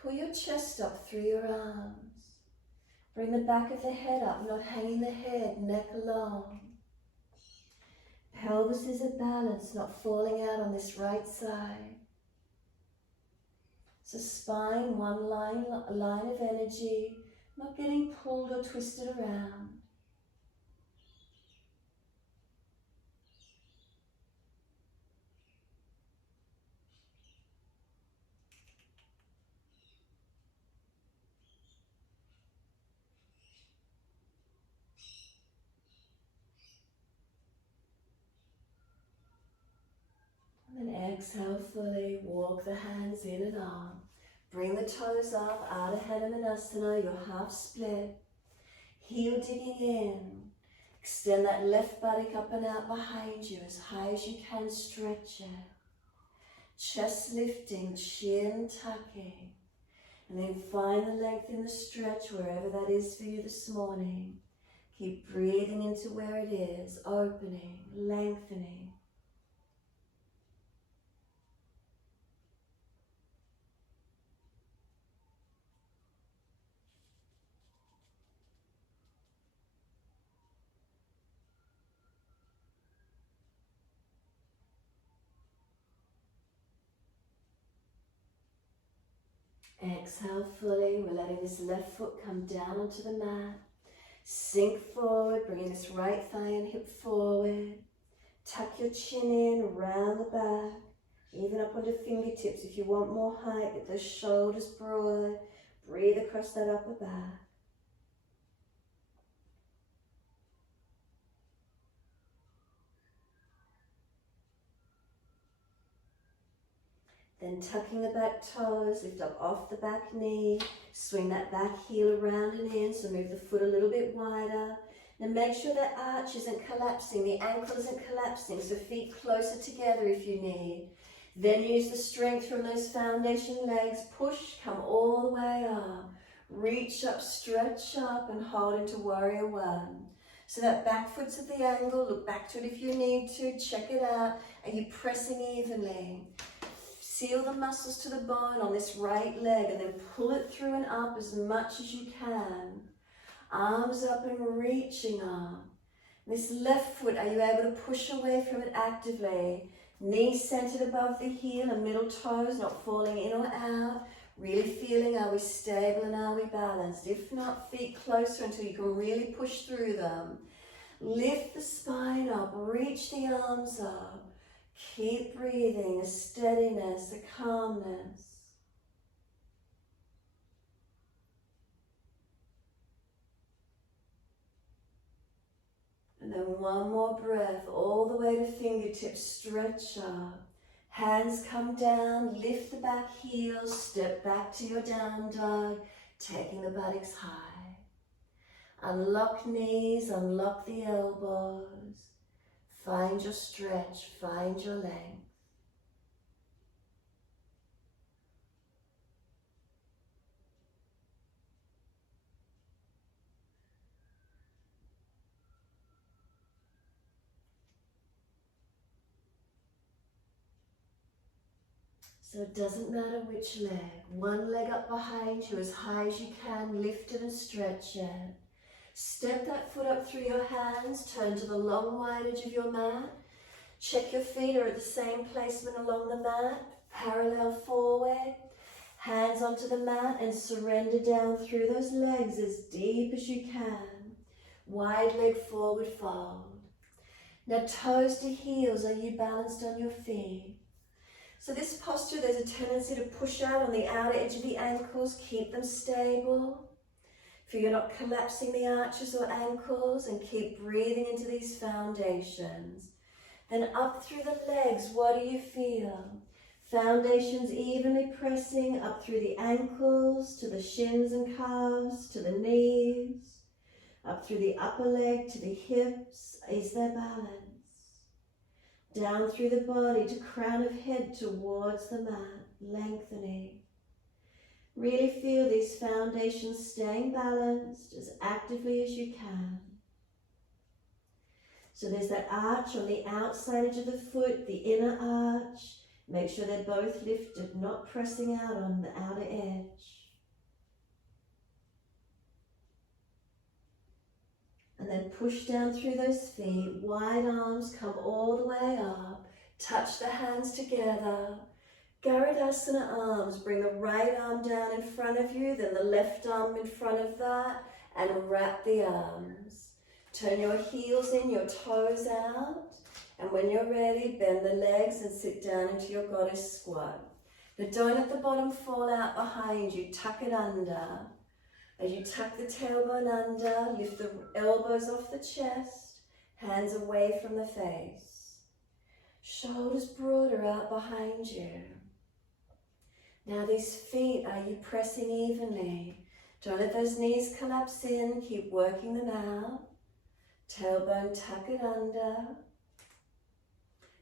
Pull your chest up through your arms. Bring the back of the head up, not hanging the head, neck long. Pelvis is a balance, not falling out on this right side. So spine, one line of energy, not getting pulled or twisted around. And then exhale fully, walk the hands in and out. Bring the toes up, Ardha Hanumanasana, your half split. Heel digging in. Extend that left buttock up and out behind you as high as you can, stretch it. Chest lifting, chin tucking. And then find the length in the stretch wherever that is for you this morning. Keep breathing into where it is, opening, lengthening. Exhale fully, we're letting this left foot come down onto the mat. Sink forward, bringing this right thigh and hip forward. Tuck your chin in, round the back, even up onto fingertips if you want more height, get those shoulders broad. Breathe across that upper back. Then tucking the back toes, lift up off the back knee, swing that back heel around and in, so move the foot a little bit wider. And make sure that arch isn't collapsing, the ankle isn't collapsing, so feet closer together if you need. Then use the strength from those foundation legs, push, come all the way up. Reach up, stretch up and hold into warrior one. So that back foot's at the angle, look back to it if you need to, check it out. Are you pressing evenly? Seal the muscles to the bone on this right leg and then pull it through and up as much as you can. Arms up and reaching up. This left foot, are you able to push away from it actively? Knees centered above the heel and middle toes not falling in or out. Really feeling, are we stable and are we balanced? If not, feet closer until you can really push through them. Lift the spine up, reach the arms up. Keep breathing, a steadiness, a calmness. And then one more breath, all the way to fingertips, stretch up. Hands come down, lift the back heels, step back to your down dog, taking the buttocks high. Unlock knees, unlock the elbows. Find your stretch, find your length. So it doesn't matter which leg. One leg up behind you as high as you can. Lift it and stretch it. Step that foot up through your hands. Turn to the long wide edge of your mat. Check your feet are at the same placement along the mat. Parallel forward. Hands onto the mat and surrender down through those legs as deep as you can. Wide leg forward fold. Now toes to heels, are you balanced on your feet? So this posture, there's a tendency to push out on the outer edge of the ankles, keep them stable. If you're not collapsing the arches or ankles, and keep breathing into these foundations. Then up through the legs, what do you feel? Foundations evenly pressing up through the ankles, to the shins and calves, to the knees, up through the upper leg to the hips. Is there balance? Down through the body to crown of head towards the mat, lengthening. Really feel these foundations staying balanced as actively as you can. So there's that arch on the outside edge of the foot, the inner arch. Make sure they're both lifted, not pressing out on the outer edge. And then push down through those feet. Wide arms come all the way up. Touch the hands together. Garudasana arms. Bring the right arm down in front of you, then the left arm in front of that, and wrap the arms. Turn your heels in, your toes out. And when you're ready, bend the legs and sit down into your goddess squat. Now don't let the bottom fall out behind you. Tuck it under. As you tuck the tailbone under, lift the elbows off the chest, hands away from the face. Shoulders broader out behind you. Now these feet, are you pressing evenly? Don't let those knees collapse in, keep working them out. Tailbone, tuck it under.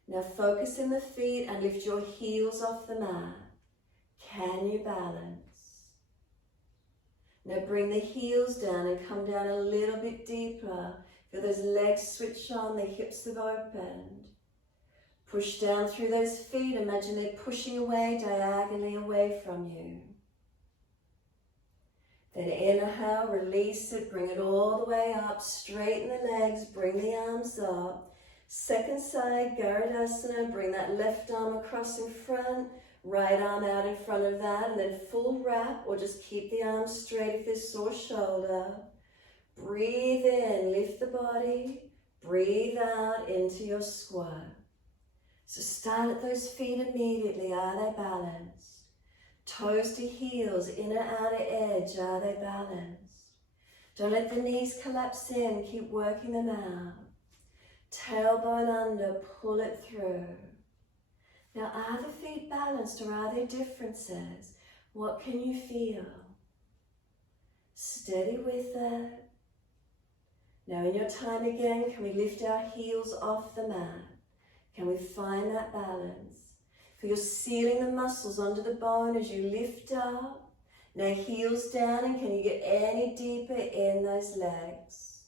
Now focus in the feet and lift your heels off the mat. Can you balance? Now bring the heels down and come down a little bit deeper. Feel those legs switch on, the hips have opened. Push down through those feet. Imagine they're pushing away, diagonally away from you. Then inhale, release it, bring it all the way up. Straighten the legs, bring the arms up. Second side, Garudasana, bring that left arm across in front. Right arm out in front of that, and then full wrap, or just keep the arms straight if there's sore shoulder. Breathe in, lift the body. Breathe out into your squat. So start at those feet immediately. Are they balanced? Toes to heels, inner outer edge, are they balanced? Don't let the knees collapse in, keep working them out. Tailbone under, pull it through. Now, are the feet balanced or are there differences? What can you feel? Steady with it. Now, in your time again, can we lift our heels off the mat? Can we find that balance? Feel sealing the muscles under the bone as you lift up. Now, heels down, and can you get any deeper in those legs?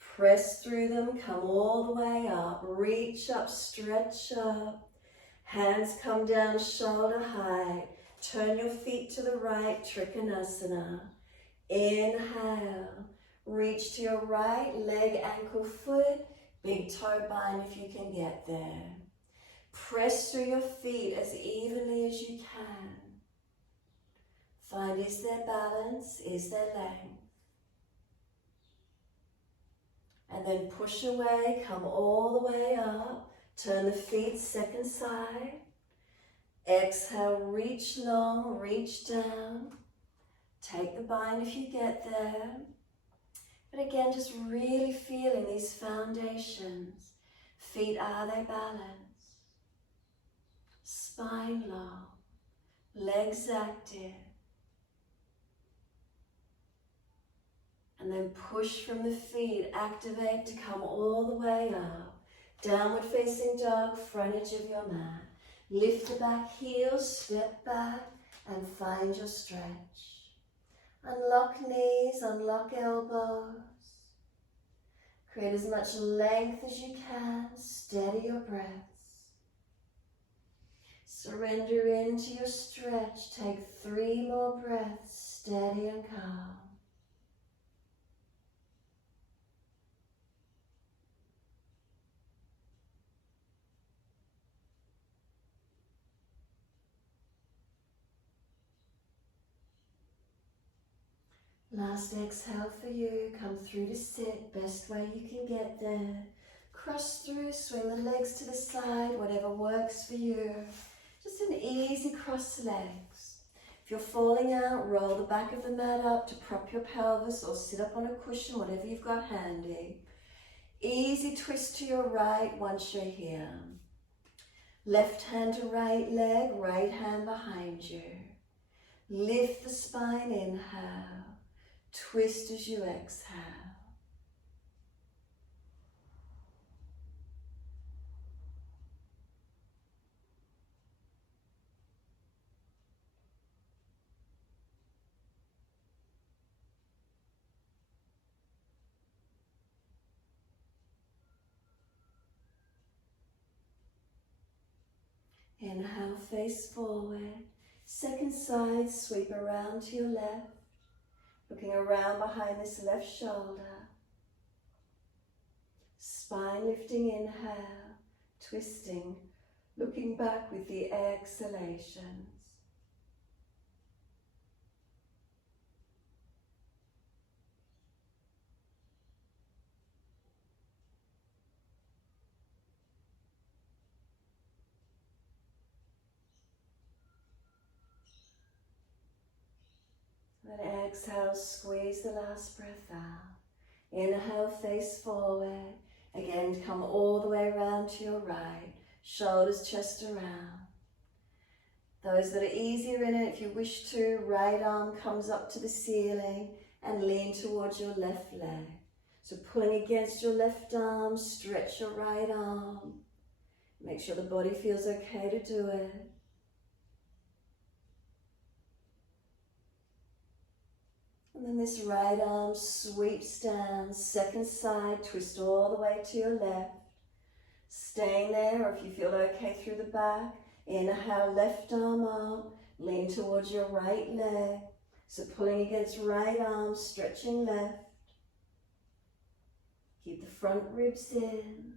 Press through them, come all the way up. Reach up, stretch up. Hands come down shoulder height. Turn your feet to the right, Trikonasana. Inhale. Reach to your right, leg, ankle, foot. Big toe bind if you can get there. Press through your feet as evenly as you can. Find, is there balance? Is there length? And then push away, come all the way up. Turn the feet second side. Exhale, reach long, reach down. Take the bind if you get there. But again, just really feeling these foundations. Feet, are they balanced? Spine long, legs active. And then push from the feet, activate to come all the way up. Downward facing dog, front edge of your mat. Lift the back heels, step back and find your stretch. Unlock knees, unlock elbows. Create as much length as you can, steady your breaths. Surrender into your stretch. Take 3 more breaths, steady and calm. Last exhale for you. Come through to sit, best way you can get there. Cross through, swing the legs to the side, whatever works for you. Just an easy cross legs. If you're falling out, roll the back of the mat up to prop your pelvis or sit up on a cushion, whatever you've got handy. Easy twist to your right once you're here. Left hand to right leg, right hand behind you. Lift the spine, inhale. Twist as you exhale. Inhale, face forward. Second side, sweep around to your left. Looking around behind this left shoulder. Spine lifting, inhale. Twisting, looking back with the exhalations. Then exhale, squeeze the last breath out. Inhale, face forward. Again, come all the way around to your right. Shoulders, chest around. Those that are easier in it, if you wish to, right arm comes up to the ceiling and lean towards your left leg. So pulling against your left arm, stretch your right arm. Make sure the body feels okay to do it. And then this right arm sweeps down, second side, twist all the way to your left. Staying there, or if you feel okay through the back, inhale, left arm up, lean towards your right leg. So pulling against right arm, stretching left. Keep the front ribs in.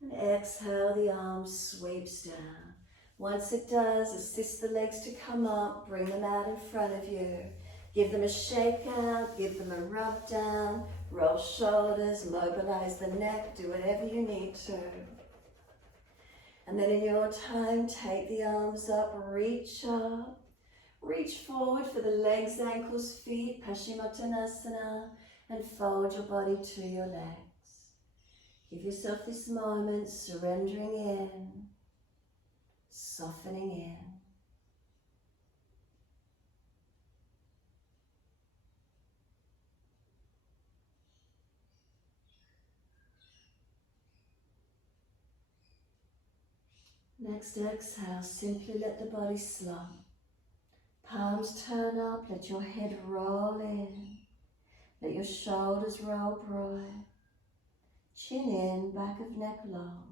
And exhale, the arm sweeps down. Once it does, assist the legs to come up, bring them out in front of you. Give them a shake out, give them a rub down, roll shoulders, mobilize the neck, do whatever you need to. And then in your time, take the arms up, reach up, reach forward for the legs, ankles, feet, Paschimottanasana, and fold your body to your legs. Give yourself this moment, surrendering in, softening in. Next exhale, simply let the body slump. Palms turn up, let your head roll in. Let your shoulders roll broad. Chin in, back of neck long.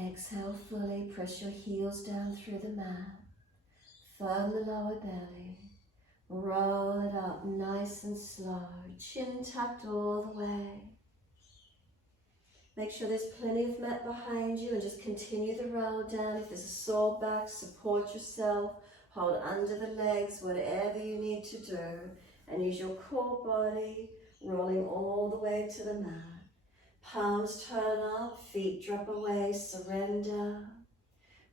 Exhale fully, press your heels down through the mat. Firm the lower belly. Roll it up nice and slow. Chin tucked all the way. Make sure there's plenty of mat behind you and just continue the roll down. If there's a sore back, support yourself. Hold under the legs, whatever you need to do. And use your core body, rolling all the way to the mat. Palms turn up, feet drop away, surrender.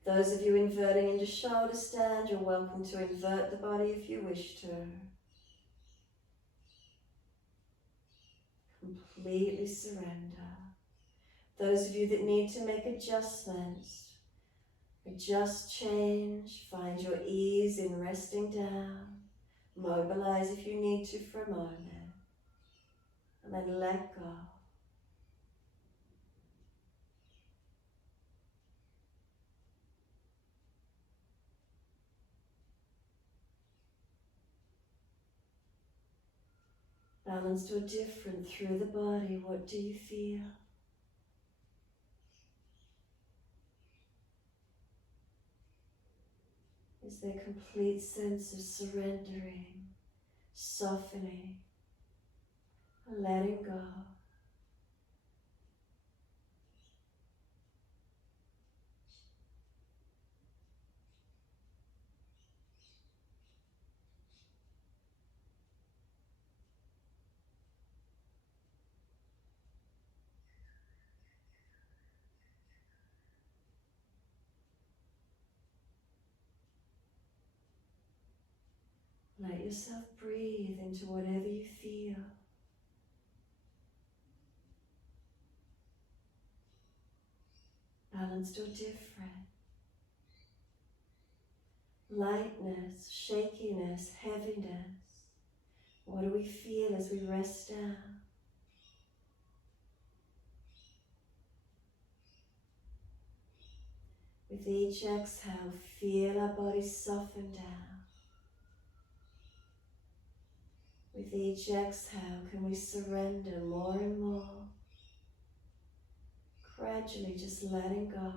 Those of you inverting into shoulder stand, you're welcome to invert the body if you wish to. Completely surrender. Those of you that need to make adjustments, adjust, change, find your ease in resting down. Mobilize if you need to for a moment. And then let go. Balanced or different through the body, what do you feel? Is there complete sense of surrendering, softening, letting go? Let yourself breathe into whatever you feel. Balanced or different. Lightness, shakiness, heaviness. What do we feel as we rest down? With each exhale, feel our bodies soften down. With each exhale, can we surrender more and more? Gradually just letting go.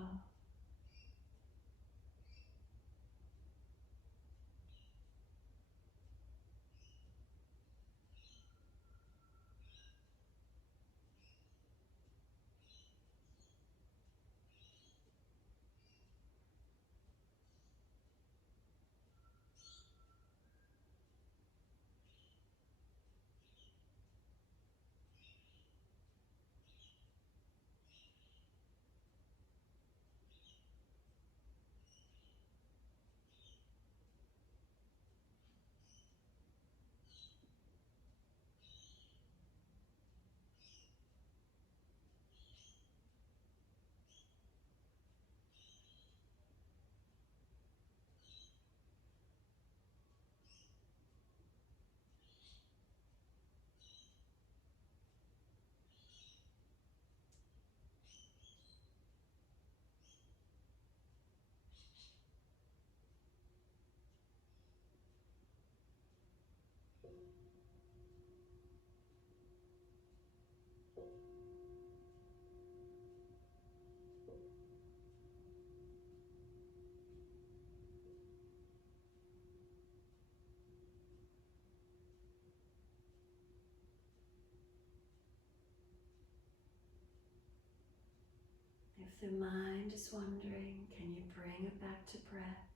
If the mind is wandering, can you bring it back to breath?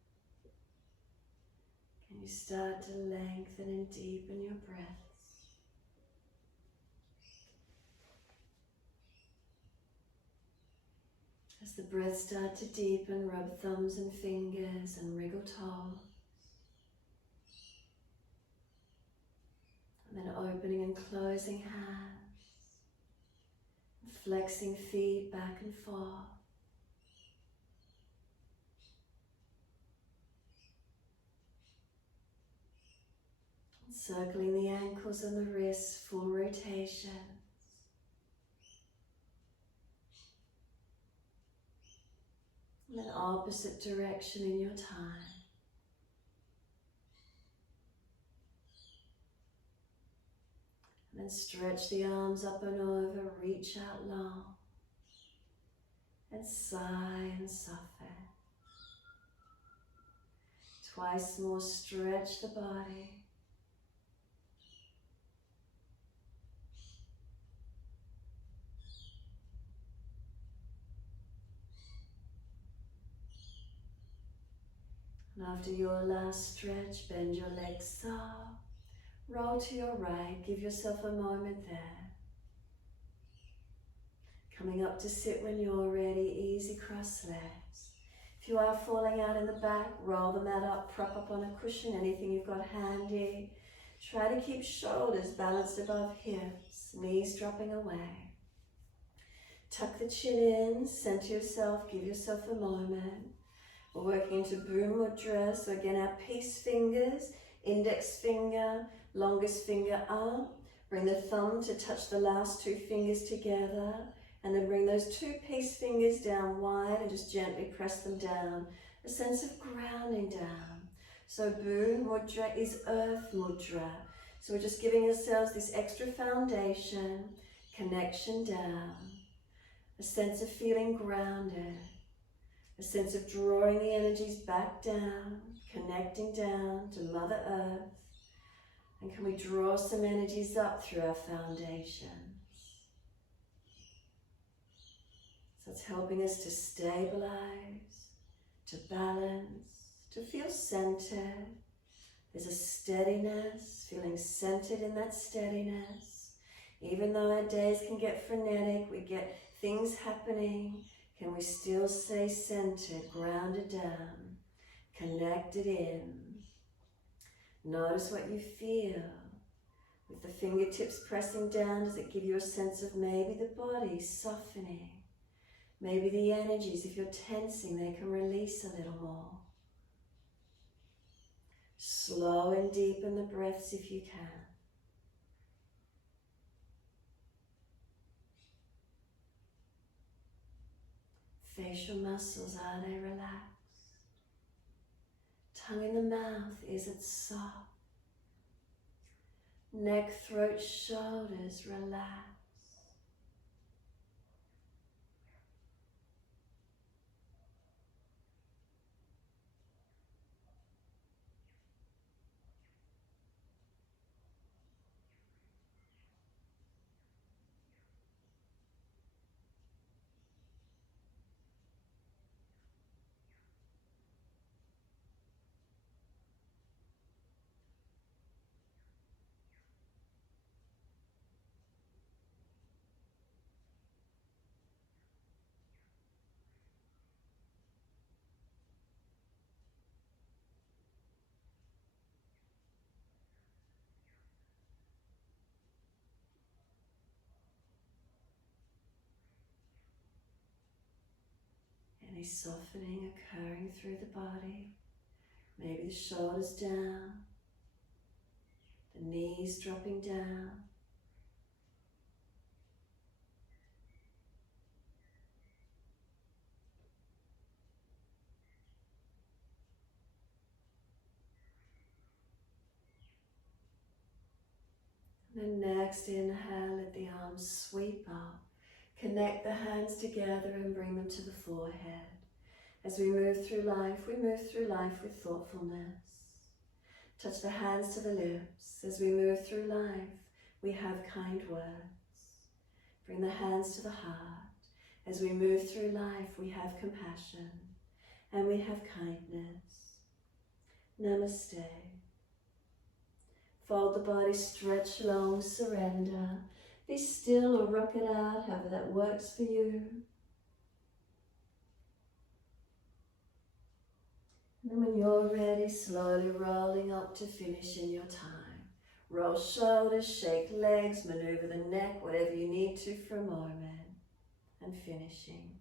Can you start to lengthen and deepen your breaths? As the breath starts to deepen, rub thumbs and fingers and wriggle toes. And then opening and closing hands. Flexing feet back and forth. Circling the ankles and the wrists, full rotations. And then opposite direction in your time. And then stretch the arms up and over, reach out long. And sigh and soften. Twice more, stretch the body. And after your last stretch, bend your legs soft. Roll to your right, give yourself a moment there. Coming up to sit when you're ready, easy cross legs. If you are falling out in the back, roll the mat up, prop up on a cushion, anything you've got handy. Try to keep shoulders balanced above hips, knees dropping away. Tuck the chin in, center yourself, give yourself a moment. We're working into Bhru Mudra, so again our peace fingers, index finger, longest finger up. Bring the thumb to touch the last two fingers together. And then bring those two peace fingers down wide and just gently press them down. A sense of grounding down. So Bhru Mudra is Earth Mudra. So we're just giving ourselves this extra foundation, connection down, a sense of feeling grounded, a sense of drawing the energies back down, connecting down to Mother Earth. And can we draw some energies up through our foundations? So it's helping us to stabilize, to balance, to feel centered. There's a steadiness, feeling centered in that steadiness. Even though our days can get frenetic, we get things happening, can we still stay centered, grounded down, connected in? Notice what you feel. With the fingertips pressing down, does it give you a sense of maybe the body softening? Maybe the energies, if you're tensing, they can release a little more. Slow and deepen the breaths if you can. Facial muscles, are they relaxed? Tongue in the mouth, is it soft? Neck, throat, shoulders, relax. Any softening occurring through the body. Maybe the shoulders down, the knees dropping down. And then next inhale, let the arms sweep up. Connect the hands together and bring them to the forehead. As we move through life with thoughtfulness. Touch the hands to the lips. As we move through life, we have kind words. Bring the hands to the heart. As we move through life, we have compassion and we have kindness. Namaste. Fold the body, stretch long, surrender. Be still or rock it out, however that works for you. And then when you're ready, slowly rolling up to finish in your time. Roll shoulders, shake legs, maneuver the neck, whatever you need to for a moment. And finishing.